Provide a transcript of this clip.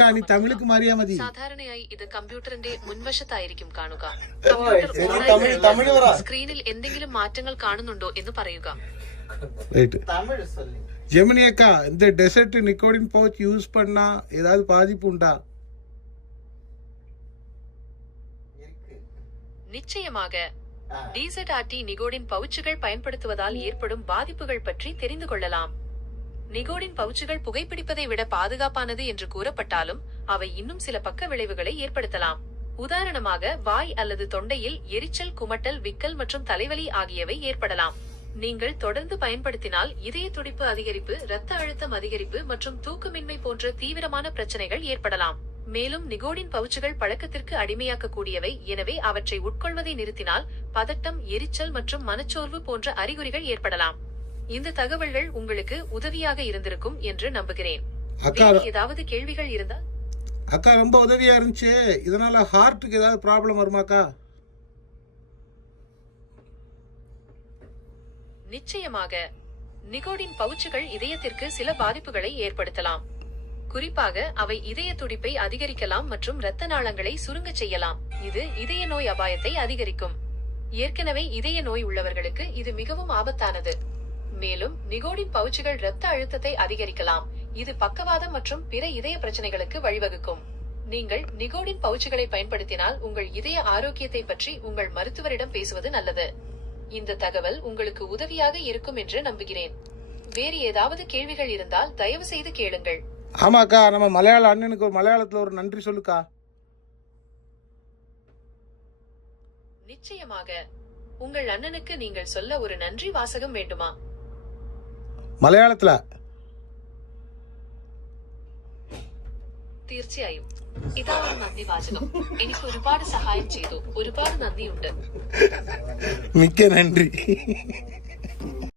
വേണ്ട നീ തമിഴുക്ക് മാറിയാ മതി. സാധാരണയായി ഇത് കമ്പ്യൂട്ടറിന്റെ മുൻവശത്തായിരിക്കും കാണുക. സ്ക്രീനിൽ എന്തെങ്കിലും മാറ്റങ്ങൾ കാണുന്നുണ്ടോ എന്ന് പറയുക. ஜெமினி அக்கா, இந்த டெசர்ட் நிக்கோடின் பவுச் யூஸ் பண்ணா ஏதாவது பாதிப்பு உண்டா? நிச்சயமாக. DZRT நிகோடின் பவுச்சுகள் பயன்படுத்துவதால் ஏற்படும் பாதிப்புகள் பற்றி தெரிந்து கொள்ளலாம். நிகோடின் பவுச்சுகள் புகைப்பிடிப்பதை விட பாதுகாப்பானது என்று கூறப்பட்டாலும் அவை இன்னும் சில பக்க விளைவுகளை ஏற்படுத்தலாம். உதாரணமாக வாய் அல்லது தொண்டையில் எரிச்சல், குமட்டல், விக்கல் மற்றும் தலைவலி ஆகியவை ஏற்படலாம். நீங்கள் தொடர்ந்து பயன்படுத்தினால் இதய துடிப்பு அதிகரிப்பு, இரத்த அழுத்தம் அதிகரிப்பு மற்றும் தூக்கமின்மை போன்ற தீவிரமான பிரச்சனைகள் ஏற்படலாம். மேலும் நிகோடின் பவுச்சுகள் பழக்கத்திற்கு அடிமையாக்கக்கூடியவை, எனவே அவற்றை உட்கொள்வதை நிறுத்தினால் பதட்டம், எரிச்சல் மற்றும் மனச்சோர்வு போன்ற அறிகுறிகள் ஏற்படலாம். இந்த தகவல்கள் உங்களுக்கு உதவியாக இருந்திருக்கும் என்று நம்புகிறேன். ஏதாவது கேள்விகள் இருந்தால்? அக்கா ரொம்ப உதவியா இருந்துச்சு. இதனால ஹார்ட்டுக்கு ஏதாவது ப்ராப்ளம் வருமாக்கா? நிச்சயமாக. நிகோடின் பவுச்சுகள் இதயத்திற்கு சில பாதிப்புகளை ஏற்படுத்தலாம். குறிப்பாக அவை இதய துடிப்பை அதிகரிக்கலாம் மற்றும் இரத்த நாளங்களை சுருங்கச் செய்யலாம். இது இதய நோய் அபாயத்தை அதிகரிக்கும். ஏற்கனவே இதய நோய் உள்ளவர்களுக்கு இது மிகவும் ஆபத்தானது. மேலும் நிகோடின் பவுச்சுகள் இரத்த அழுத்தத்தை அதிகரிக்கலாம். இது பக்கவாதம் மற்றும் பிற இதய பிரச்சனைகளுக்கு வழிவகுக்கும். நீங்கள் நிகோடின் பவுச்சுகளை பயன்படுத்தினால் உங்கள் இதய ஆரோக்கியத்தை பற்றி உங்கள் மருத்துவரிடம் பேசுவது நல்லது. இந்த தகவல் உங்களுக்கு உதவியாக இருக்கும் என்று நம்புகிறேன். வேறு ஏதாவது கேள்விகள் இருந்தால் தயவு செய்து கேளுங்கள். ஆமாக்கா, நம்ம மலையாள அண்ணனுக்கு ஒரு மலையாளத்துல ஒரு நன்றி சொல்லுக்கா. நிச்சயமாக. உங்கள் அண்ணனுக்கு நீங்கள் சொல்ல ஒரு நன்றி வாசகம் வேண்டுமா? മലയാളത്തില? തീർച്ചയായും. ഇതാണ് നന്ദി വാചകം. എനിക്ക് ഒരുപാട് സഹായം ചെയ്തു. ഒരുപാട് നന്ദിയുണ്ട്. മിക്ക നന്ദി.